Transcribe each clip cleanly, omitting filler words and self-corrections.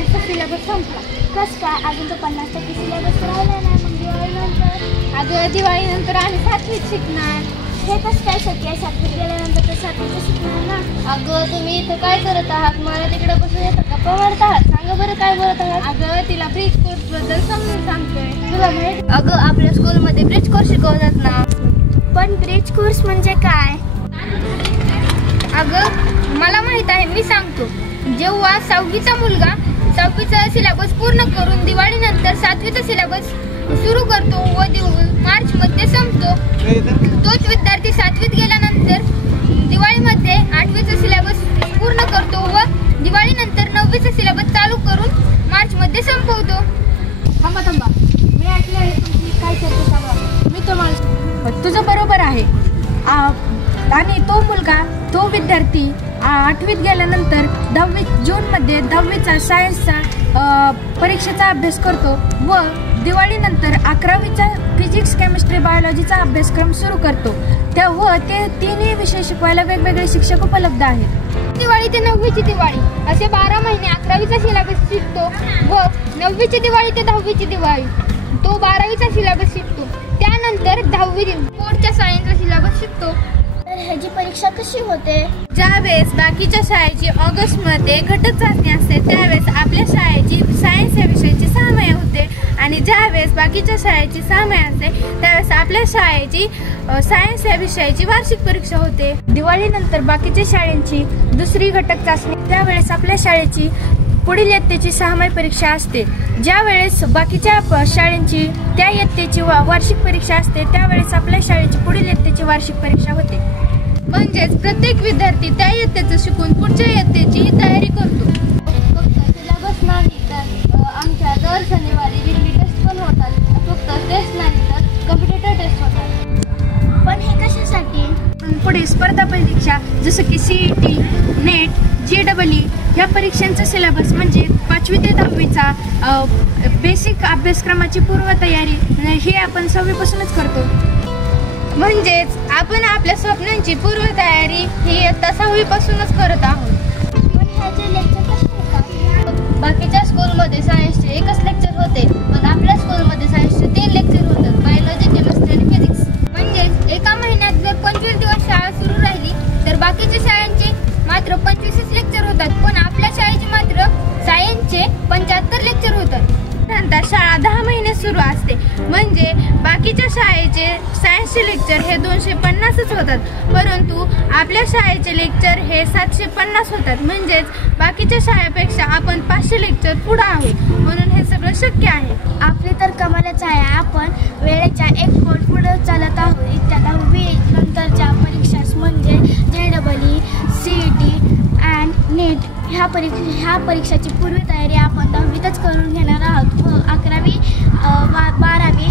सायन्सचा सिलेबस संपला. कसं काय अजून तो 50% सिलेबस राहिला नाही. मग दिवाळीनंतर अगं दिवाळीनंतर आम्ही 7वीत शिकणार. हे कसं काय शक्य आहे? 7वीत गेल्यानंतर तर 7वीत शिकणार ना. अगं तुम्ही इथं काय करत आहात? मला तिकडे बसून येतं गप्पा मारत आहात. सांगा बरं काय बोलत आहात? अगं तिला ब्रिज कोर्स बद्दल समजून सांगतोय. तुला माहिती? अगं आपल्या स्कूलमध्ये ब्रिज कोर्स शिकवतात ना. पण ब्रिज कोर्स म्हणजे काय? अगं मला माहित आहे, मी सांगतो. जेव्हा 6वीचा मुलगा 6वीचा सिलेबस पूर्ण करून दिवाळीनंतर 7वीचा सिलेबस सुरू करतो व मार्च मध्ये संपतो, तोच विद्यार्थी 7वीत गेल्यानंतर दिवाळीमध्ये 8वीचा सिलेबस पूर्ण करतो व दिवाळीनंतर 9वीचा सिलेबस चालू करून मार्च मध्ये संपवतो. थांबा मी ऐकलं आहे तुमची काय चर्चा सांगा. मी तुम्हाला तुझं बरोबर आहे. आणि तो मुलगा तो विद्यार्थी 8वीत गेल्यानंतर 10वी जूनमध्ये 10वीचा सायन्सचा परीक्षेचा अभ्यास करतो व दिवाळीनंतर 11वीचा फिजिक्स केमिस्ट्री बायोलॉजीचा अभ्यासक्रम सुरू करतो. ते तिन्ही विषय शिकवायला वेगवेगळे शिक्षक उपलब्ध आहेत. दिवाळी ते 9वीची दिवाळी असे 12 महिने 11वीचा सिलेबस शिकतो व 9वीची दिवाळी ते 10वीची दिवाळी तो 12वीचा सिलेबस शिकतो. त्यानंतर 10वी बोर्डच्या सायन्सचा सिलेबस शिकतो. तर ह्याची परीक्षा कशी होते? ज्यावेळेस बाकीच्या शाळेची ऑगस्टमध्ये घटक चाचणी असते त्यावेळेस आपल्या शाळेची सायन्स या विषयाची 6 महिने होते आणि ज्यावेळेस बाकीच्या शाळेची 6 महिने असते त्यावेळेस आपल्या शाळेची सायन्स या विषयाची वार्षिक परीक्षा होते. दिवाळीनंतर बाकीच्या शाळांची दुसरी घटक चाचणी, त्यावेळेस आपल्या शाळेची पुढील इयत्तेची 6 महिने परीक्षा असते. ज्यावेळेस बाकीच्या शाळांची त्या इयत्तेची वार्षिक परीक्षा असते त्यावेळेस आपल्या शाळेची पुढील इयत्तेची वार्षिक परीक्षा होते. म्हणजेच प्रत्येक विद्यार्थी त्या इयत्तेचं शिकून पुढच्या इयत्तेची तयारी करतो. फक्त सिलेबस नाही तर आमच्या दर शनिवारी रिटन टेस्ट पण होतात. फक्त टेस्ट नाही तर कॉम्प्युटर टेस्ट होतात. पण हे कशासाठी? पुढे स्पर्धा परीक्षा जसं की CET, नेट, JEE ह्या परीक्षांचा सिलेबस म्हणजे 5वी ते 10वीचा बेसिक अभ्यासक्रमाची पूर्वतयारी हे आपण 6वीपासूनच करतो. म्हणजेच आपण आपल्या स्वप्नांची पूर्वतयारी ही इयत्ता 6वीपासूनच करत आहोत. पण ह्याचे लेक्चर कसे होतात? बाकीच्या स्कूलमध्ये सायन्सचे एकच लेक्चर होते पण आपल्या स्कूलमध्ये सायन्सचे 3 लेक्चर होतात. बायोलॉजी, केमिस्ट्री आणि फिजिक्स. म्हणजेच एका महिन्यात जर 25 दिवस शाळा सुरू राहिली तर बाकीच्या शाळांची मात्र 25 लेक्चर होतात पण आपल्या शाळेची मात्र सायन्सचे 75 लेक्चर होतात. नंतर शाळा 10 महिने सुरू असते म्हणजे बाकीच्या शाळेचे सायन्सचे लेक्चर हे 250च होतात परंतु आपल्या शाळेचे लेक्चर हे 750 होतात. म्हणजेच बाकीच्या शाळेपेक्षा आपण 500 लेक्चर पुढे आहोत म्हणून हे सगळं शक्य आहे. आपली तर कमालच आहे. आपण वेळेच्या 1 पाऊल पुढे चालत आहोत. इत्या 10वी नंतरच्या परीक्षा म्हणजे JEE, CET आणि नेट ह्या परीक्षाची पूर्वी तयारी आपण 10वीतच करून घेणार आहोत व 11वी 12वी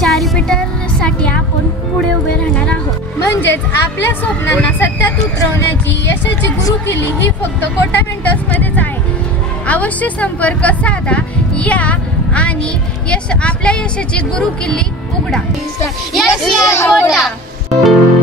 4 रिपीटरसाठी आपण पुढे उभे राहणार आहोत. म्हणजेच आपल्या स्वप्नांना सत्यात उतरवण्याची यशाची गुरुकिल्ली ही फक्त कोटा मेंटर्समध्येच आहे. अवश्य संपर्क साधा या आणि आपल्या यशाची गुरुकिल्ली उघडा. यश या कोटा.